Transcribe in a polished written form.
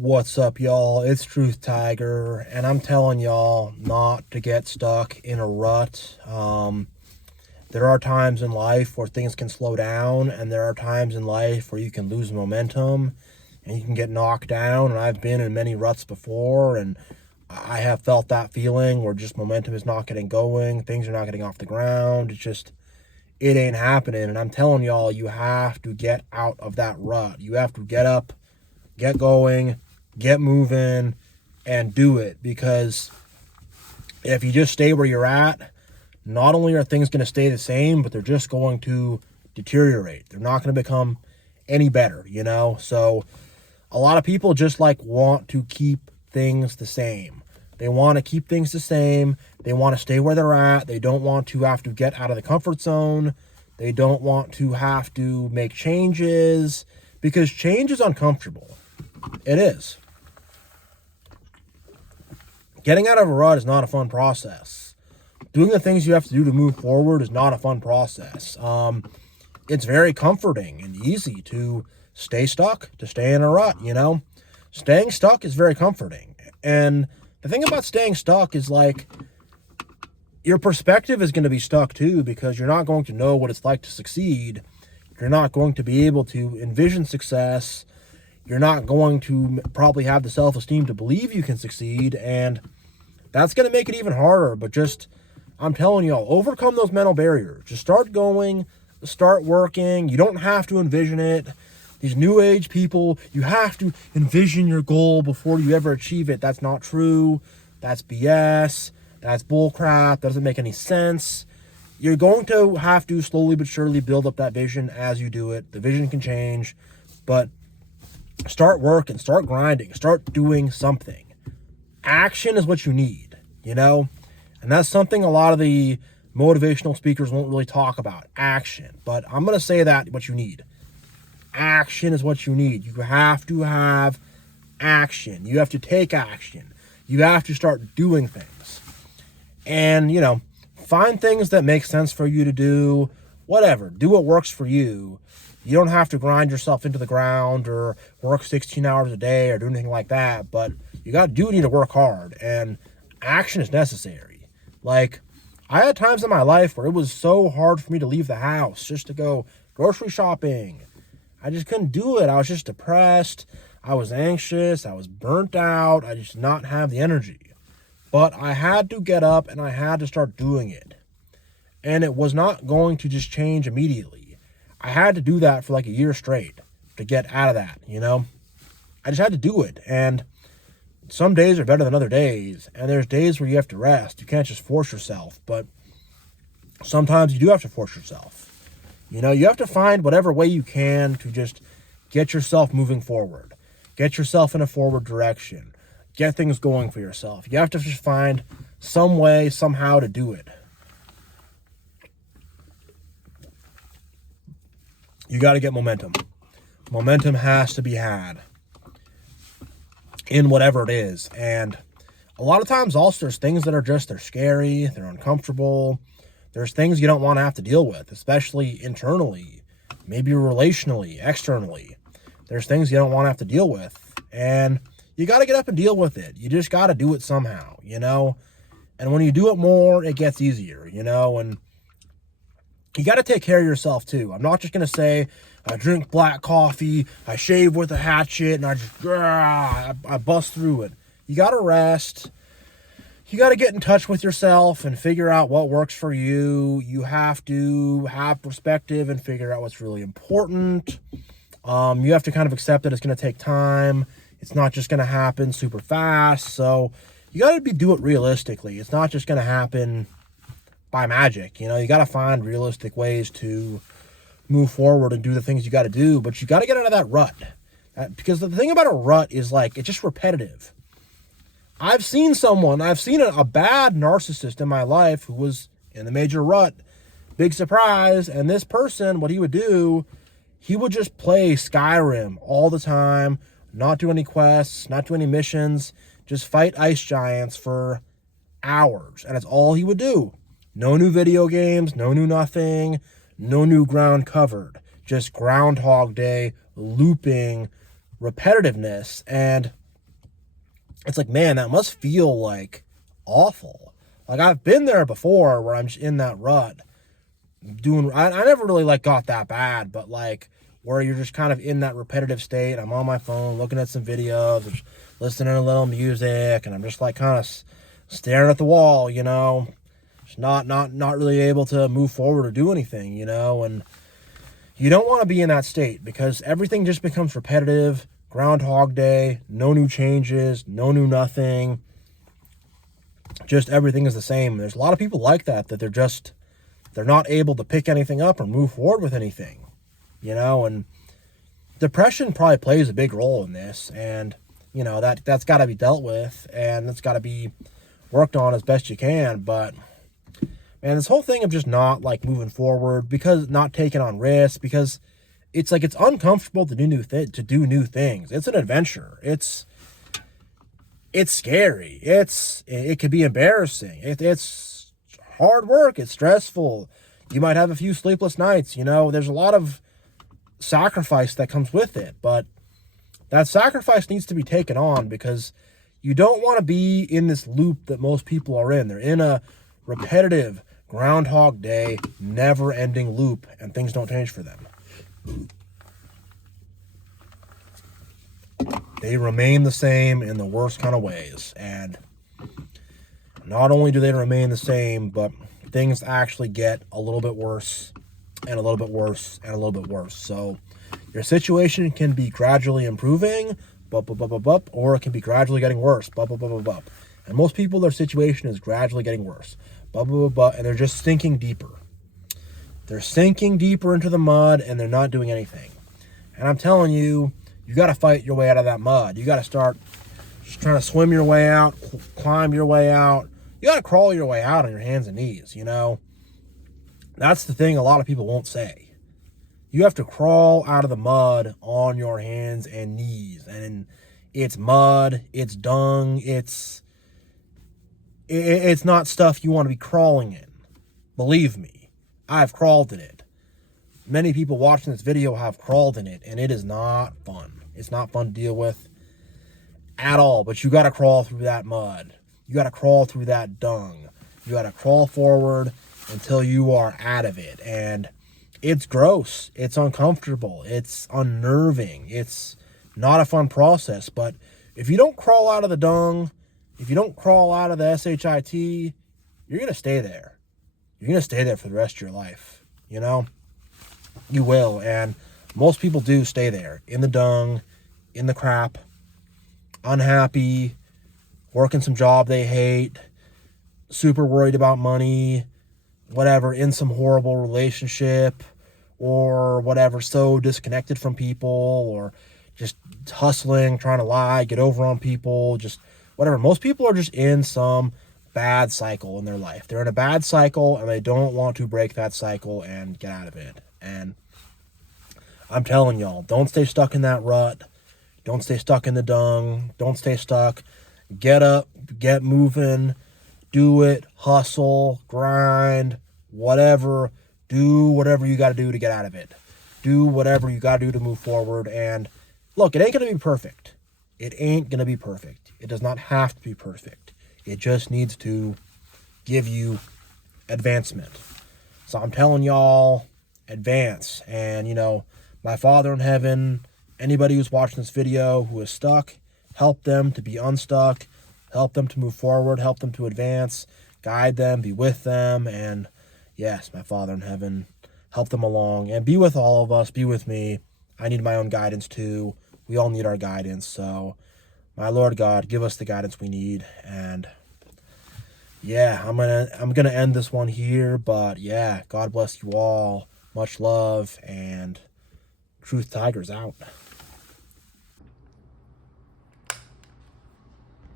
What's up, y'all? It's Truth Tiger, and I'm telling y'all not to get stuck in a rut. There are times in life where things can slow down, and there are times in life where you can lose momentum and you can get knocked down. And I've been in many ruts before, and I have felt that feeling where just momentum is not getting going, things are not getting off the ground. It ain't happening. And I'm telling y'all, you have to get out of that rut. You have to get up, get going, get moving, and do it. Because if you just stay where you're at, not only are things going to stay the same, but they're just going to deteriorate. They're not going to become any better, you know? So a lot of people just want to keep things the same. They want to keep things the same. They want to stay where they're at. They don't want to have to get out of the comfort zone. They don't want to have to make changes, because change is uncomfortable. It is. Getting out of a rut is not a fun process. Doing the things you have to do to move forward is not a fun process. It's very comforting and easy to stay stuck, to stay in a rut, you know? Staying stuck is very comforting. And the thing about staying stuck is your perspective is going to be stuck too, because you're not going to know what it's like to succeed. You're not going to be able to envision success. You're not going to probably have the self-esteem to believe you can succeed, and that's going to make it even harder. But I'm telling y'all, overcome those mental barriers. Just start going, start working. You don't have to envision it. These new age people, you have to envision your goal before you ever achieve it. That's not true. That's BS. That's bullcrap. That doesn't make any sense. You're going to have to slowly but surely build up that vision as you do it. The vision can change, but start working, start grinding, start doing something. Action is what you need, you know? And that's something a lot of the motivational speakers won't really talk about, action. But I'm going to say that what you need. Action is what you need. You have to have action. You have to take action. You have to start doing things. And, find things that make sense for you to do. Whatever. Do what works for you. You don't have to grind yourself into the ground or work 16 hours a day or do anything like that. But you need to work hard. And action is necessary. I had times in my life where it was so hard for me to leave the house just to go grocery shopping. I just couldn't do it. I was just depressed. I was anxious. I was burnt out. I just did not have the energy. But I had to get up and I had to start doing it. And it was not going to just change immediately. I had to do that for a year straight to get out of that, I just had to do it. And some days are better than other days. And there's days where you have to rest. You can't just force yourself. But sometimes you do have to force yourself. You have to find whatever way you can to just get yourself moving forward. Get yourself in a forward direction. Get things going for yourself. You have to just find some way, somehow to do it. You got to get momentum. Momentum has to be had in whatever it is. And a lot of times also there's things that they're scary, they're uncomfortable. There's things you don't want to have to deal with, especially internally, maybe relationally, externally. There's things you don't want to have to deal with. And you got to get up and deal with it. You just got to do it somehow, And when you do it more, it gets easier, And you got to take care of yourself too. I'm not just going to say, I drink black coffee, I shave with a hatchet, and I bust through it. You got to rest. You got to get in touch with yourself and figure out what works for you. You have to have perspective and figure out what's really important. You have to kind of accept that it's going to take time. It's not just going to happen super fast. So you got to do it realistically. It's not just going to happen by magic. You got to find realistic ways to move forward and do the things you got to do. But you got to get out of that rut. Because the thing about a rut is it's just repetitive. I've seen a bad narcissist in my life who was in the major rut. Big surprise. And this person, what he would do, he would just play Skyrim all the time, not do any quests, not do any missions, just fight ice giants for hours. And that's all he would do. No new video games, no new nothing, no new ground covered. Just Groundhog Day, looping, repetitiveness. And it's like, man, that must feel like awful. Like, I've been there before where I'm just in that rut doing, I never really like got that bad, but like where you're just kind of in that repetitive state. I'm on my phone looking at some videos, just listening to a little music, and I'm just like kind of staring at the wall, you know, just not really able to move forward or do anything, you know. And you don't want to be in that state because everything just becomes repetitive. Groundhog Day, no new changes, no new nothing. Just everything is the same. There's a lot of people like that they're not able to pick anything up or move forward with anything, you know. And depression probably plays a big role in this, and you know that's got to be dealt with, and it's got to be worked on as best you can. But man, this whole thing of just not like moving forward, because not taking on risks, because it's like it's uncomfortable to do new things. It's an adventure. It's scary. It could be embarrassing. It's hard work. It's stressful. You might have a few sleepless nights. You know, there's a lot of sacrifice that comes with it, but that sacrifice needs to be taken on because you don't want to be in this loop that most people are in. They're in a repetitive Groundhog Day, never-ending loop, and things don't change for them. They remain the same in the worst kind of ways. And not only do they remain the same, but things actually get a little bit worse and a little bit worse and a little bit worse. So your situation can be gradually improving, or it can be gradually getting worse, and most people, their situation is gradually getting worse, and they're just sinking deeper. They're sinking deeper into the mud, and they're not doing anything. And I'm telling you, you got to fight your way out of that mud. You got to start just trying to swim your way out, climb your way out. You got to crawl your way out on your hands and knees, you know. That's the thing a lot of people won't say. You have to crawl out of the mud on your hands and knees. And it's mud, it's dung, it's not stuff you want to be crawling in. Believe me, I've crawled in it. Many people watching this video have crawled in it, and it is not fun. It's not fun to deal with at all, but you got to crawl through that mud. You got to crawl through that dung. You got to crawl forward until you are out of it. And it's gross. It's uncomfortable. It's unnerving. It's not a fun process. But if you don't crawl out of the dung, if you don't crawl out of the SHIT, you're going to stay there. You're going to stay there for the rest of your life. You know? You will. And most people do stay there. In the dung, in the crap, unhappy, working some job they hate, super worried about money, whatever, in some horrible relationship or whatever, so disconnected from people, or just hustling, trying to lie, get over on people, just whatever. Most people are just in some bad cycle in their life. They're in a bad cycle and they don't want to break that cycle and get out of it. And I'm telling y'all, don't stay stuck in that rut. Don't stay stuck in the dung. Don't stay stuck. Get up, get moving, do it, hustle, grind, whatever. Do whatever you got to do to get out of it. Do whatever you got to do to move forward. And look, it ain't going to be perfect. It ain't going to be perfect. It does not have to be perfect. It just needs to give you advancement. So I'm telling y'all, advance. And, you know, my Father in heaven, anybody who's watching this video who is stuck, help them to be unstuck, help them to move forward, help them to advance, guide them, be with them, and yes, my Father in heaven, help them along, and be with all of us, be with me. I need my own guidance too. We all need our guidance, so my Lord God, give us the guidance we need. And yeah, I'm gonna end this one here, but yeah, God bless you all. Much love, and Truth Tigers out.